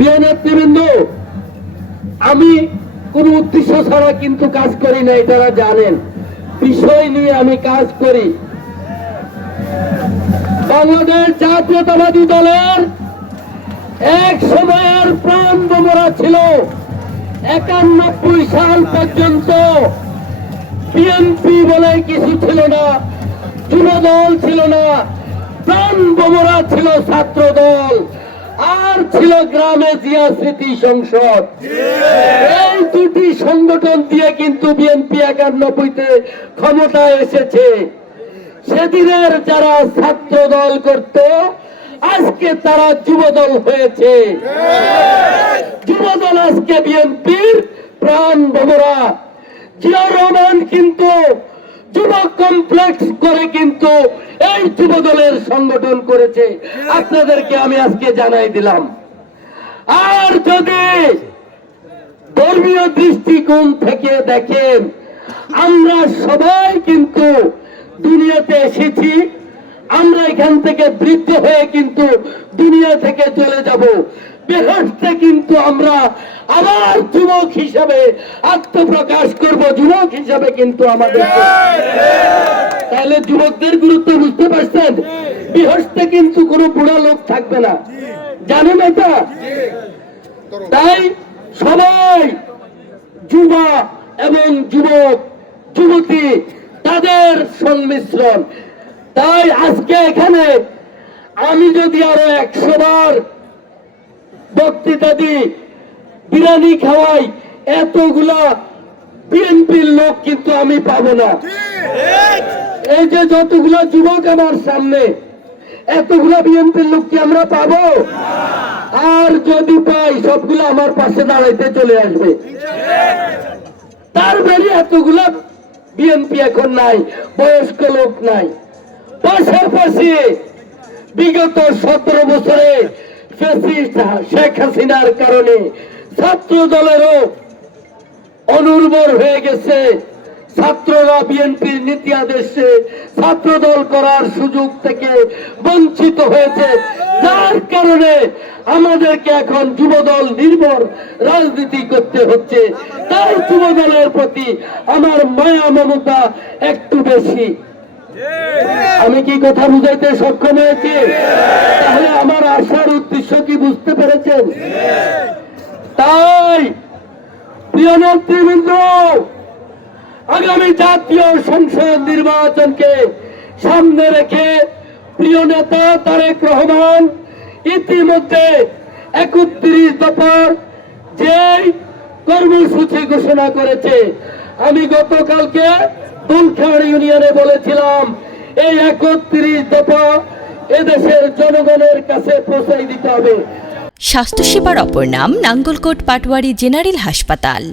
প্রিয় নেতৃবৃন্দ, আমি কোন উদ্দেশ্য ছাড়া কিন্তু কাজ করি না তারা জানেন। বিষয় নিয়ে আমি কাজ করি। বাংলাদেশ জাতীয়তাবাদী দলের এক সময়ের প্রাণ বোমরা ছিল। একানব্বই সাল পর্যন্ত বিএনপি বলে কিছু ছিল না যুব দল ছিল না, প্রাণ বোমরা ছিল ছাত্র দল আর ছিল গ্রামে জিয়া স্মৃতি সংসদ। এই দুটি সংগঠন দিয়ে কিন্তু বিএনপি একানব্বইতে ক্ষমতায় এসেছে। সেদিনের যারা ছাত্র দল করত, আজকে তারা যুব দল হয়েছে। যুব দল আজকে বিএনপির প্রাণ ভোমরা জিয়া রহমান কমপ্লেক্স করে কিন্তু এই যুব দলের সংগঠন করেছে। আপনাদেরকে আমি আজকে জানাই দিলাম। আর যদি ধর্মীয় দৃষ্টিকোণ থেকে দেখেন, আমরা সবাই কিন্তু দুনিয়াতে এসেছি। আমরা এখান থেকে বৃদ্ধ হয়ে কিন্তু দুনিয়া থেকে চলে যাব। বেহস্তে কিন্তু আমরা আবার যুবক হিসাবে আত্মপ্রকাশ করব, যুবক হিসাবে কিন্তু আমাদের। তাহলে যুবকদের গুরুত্ব বুঝতে পারছেন? বিহস্তে কিন্তু কোনো বুড়া লোক থাকবে না। জানেন এটা? তাই সবাই যুবা এবং যুবক, যুবতী, তাদের সংমিশ্রণ তাই আজকে এখানে আমি যদি আরও একশো বার বক্তৃতা দিই বিরিয়ানি খাওয়াই এতগুলা বিএনপির লোক কিন্তু আমি পাবো না। এই যে যতগুলো যুবক আমার সামনে এতগুলা বিএনপির লোক কি আমরা পাবো? আর যদি পাই সবগুলো আমার পাশে দাঁড়াইতে চলে আসবে। তার বেরিয়ে এতগুলা বিএনপি এখন নাই বয়স্ক লোক নাই। পাশাপাশি বিগত সতেরো বছরে শেখ হাসিনার কারণে ছাত্র দলেরও অনুর্বর হয়ে গেছে। ছাত্ররা বিএনপির নীতি আদেশে করার সুযোগ থেকে বঞ্চিত হয়েছে। যার কারণে আমাদেরকে এখন যুবদল নির্ভর রাজনীতি করতে হচ্ছে। তাই যুবদলের প্রতি আমার মায়া, মমতা একটু বেশি। আমি কি কথা বুঝাইতে সক্ষম হয়েছি? তাহলে আমার কি পেরেছেন তাই, প্রিয় নেতৃবৃন্দ, আগামী জাতীয় সংসদ নির্বাচনকে সামনে রেখে প্রিয় নেতা তারেক রহমান ইতিমধ্যে একত্রিশ দফার যে কর্মসূচি ঘোষণা করেছে, আমি গতকালকে দুলখাড় ইউনিয়নে বলেছিলাম, এই একত্রিশ দফা এদেশের জনগণের কাছে পৌঁছাই দিতে হবে। স্বাস্থ্যসেবার অপর নাম নাঙ্গলকোট পাটওয়ারি জেনারেল হাসপাতাল।